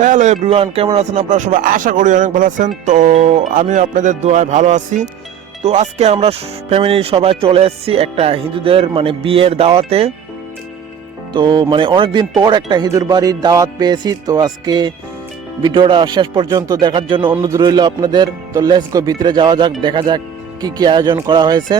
Hello everyone কেমন আছেন আপনারা সবাই? আশা করি অনেক ভালো আছেন। তো আমি আপনাদের দোয়ায় ভালো আছি। তো আজকে আমরা ফ্যামিলি সবাই চলে এসেছি একটা হিন্দুদের মানে বিয়ের দাওয়াতে। তো মানে অনেকদিন পর একটা হিঁদুর বাড়ির দাওয়াত পেয়েছি। তো আজকে ভিডিওটা শেষ পর্যন্ত দেখার জন্য অনুরোধ রইল আপনাদের। তো লেস গো ভিতরে যাওয়া যাক, দেখা যাক কি কি আয়োজন করা হয়েছে।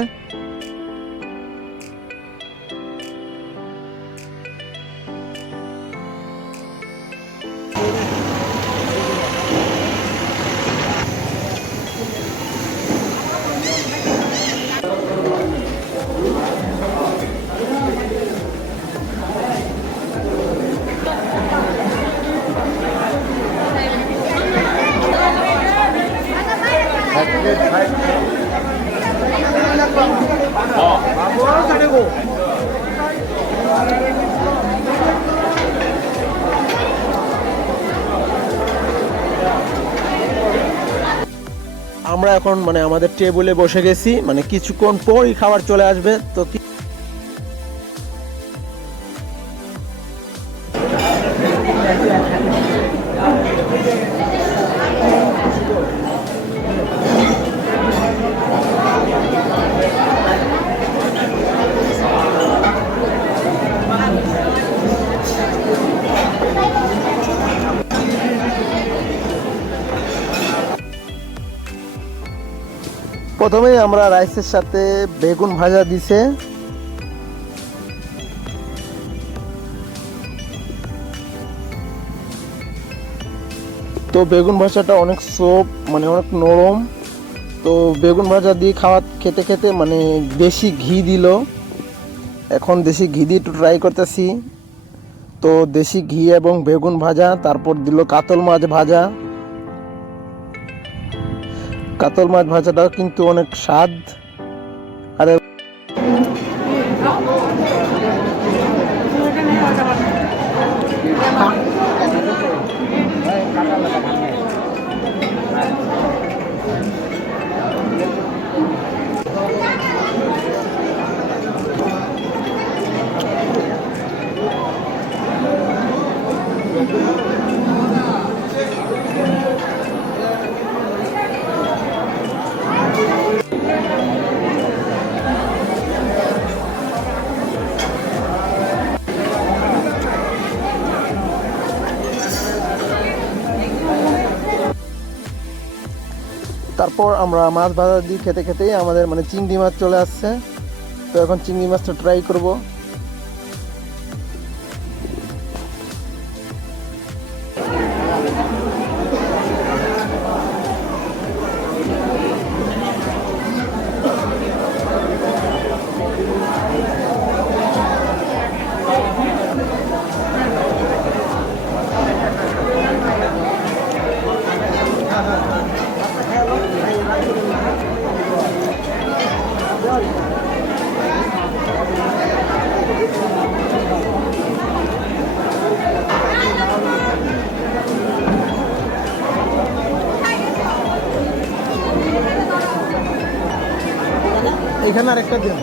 어. 아, 뭐, 뭐 하려고? আমরা এখন মানে আমাদের টেবিলে বসে গেছি মানে কিছুক্ষণ পরই খাবার চলে আসবে তো প্রথমেই আমরা রাইসের সাথে বেগুন ভাজা দিছে। তো বেগুন ভাজাটা অনেক সোপ মানে অনেক নরম। তো বেগুন ভাজা দিয়ে খাওয়া, খেতে খেতে মানে দেশি ঘি দিল। এখন দেশি ঘি দিয়ে একটু ট্রাই করতেছি। তো দেশি ঘি এবং বেগুন ভাজা, তারপর দিল কাতল মাছ ভাজা। কাতল মাছ ভাজাটাও কিন্তু অনেক স্বাদ। তারপর আমরা মাছ ভাজা দিয়ে খেতে খেতেই আমাদের মানে চিংড়ি মাছ চলে আসছে। তো এখন চিংড়ি মাছটা ট্রাই করব। এখানে আরেকটা দিন।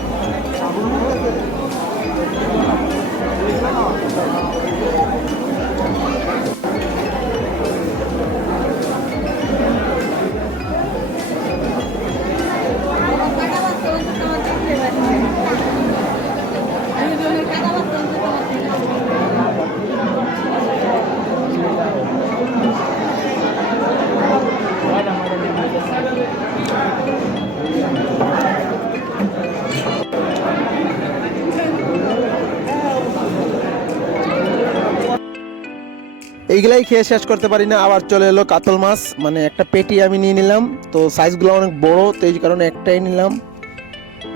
এইগুলাই খেয়ে শেষ করতে পারি না। আবার চলে এলো কাতল মাছ। মানে একটা পেটি আমি নিয়ে নিলাম। তো সাইজগুলো অনেক বড়, তো এই কারণে একটাই নিলাম।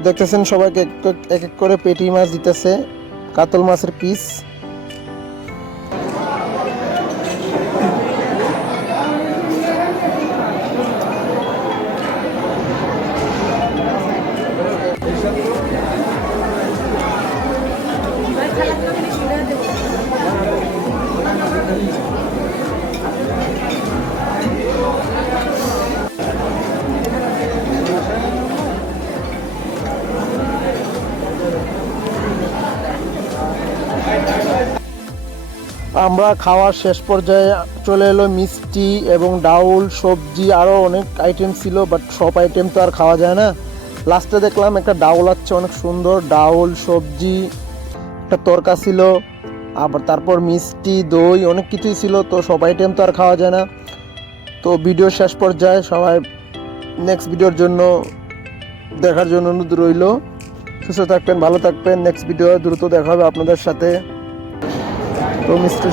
দেখতেছেন সবাইকে এক এক- করে পেটি মাছ দিতেছে। কাতল মাছের পিস আমরা খাওয়ার শেষ পর্যায়ে চলে এলো মিষ্টি এবং ডাউল, সবজি আরও অনেক আইটেম ছিল বাট সব আইটেম তো আর খাওয়া যায় না। লাস্টে দেখলাম একটা ডাউল আছে অনেক সুন্দর, ডাউল, সবজি, একটা তরকা ছিল, আবার তারপর মিষ্টি, দই, অনেক কিছুই ছিল, তো সব আইটেম তো আর খাওয়া যায় না। তো ভিডিও শেষ পর্যায়ে সবাই নেক্সট ভিডিওর জন্য দেখার জন্য অনুরোধ রইল। সুস্থ থাকবেন, ভালো থাকবেন নেক্সট ভিডিও দ্রুত দেখা হবে আপনাদের সাথে। তো মিস্টার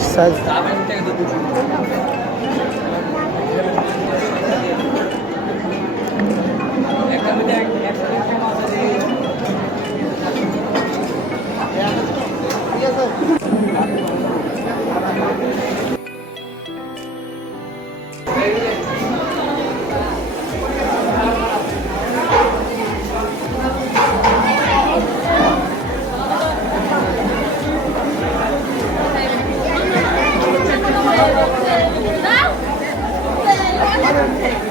Thank you.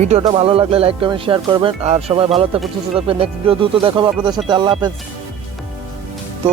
ভিডিওটা ভালো লাগলে লাইক কমেন্ট শেয়ার করবেন। আর সবাই ভালো থাকুন, সুস্থ থাকবেন নেক্সট ভিডিও দ্রুত দেখাবো আপনাদের সাথে। আল্লাহ হাফেজ। তো